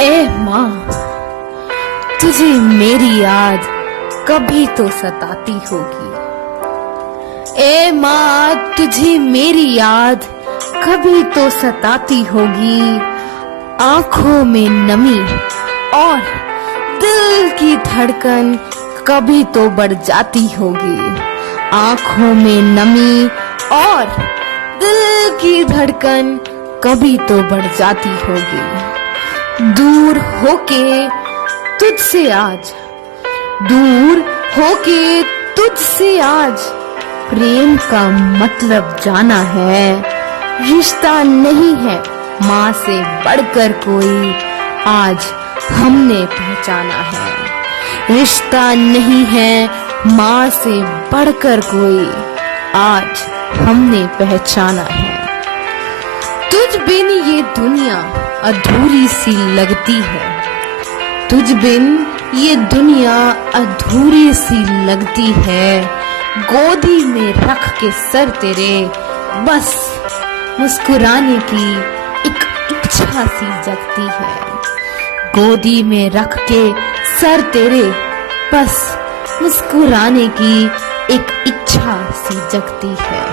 ए माँ, तुझे मेरी याद कभी तो सताती होगी। ए माँ, तुझे मेरी याद कभी तो सताती होगी। आंखों में नमी और दिल की धड़कन कभी तो बढ़ जाती होगी। आंखों में नमी और दिल की धड़कन कभी तो बढ़ जाती होगी। दूर होके तुझसे आज, दूर होके तुझसे आज प्रेम का मतलब जाना है। रिश्ता नहीं है माँ से बढ़कर कोई, आज हमने पहचाना है। रिश्ता नहीं है माँ से बढ़कर कोई, आज हमने पहचाना है। तुझ बिन ये दुनिया अधूरी सी लगती है। तुझ बिन ये दुनिया अधूरी सी लगती है। गोदी में रख के सर तेरे बस मुस्कुराने की एक इच्छा सी जगती है। गोदी में रख के सर तेरे बस मुस्कुराने की एक इच्छा सी जगती है।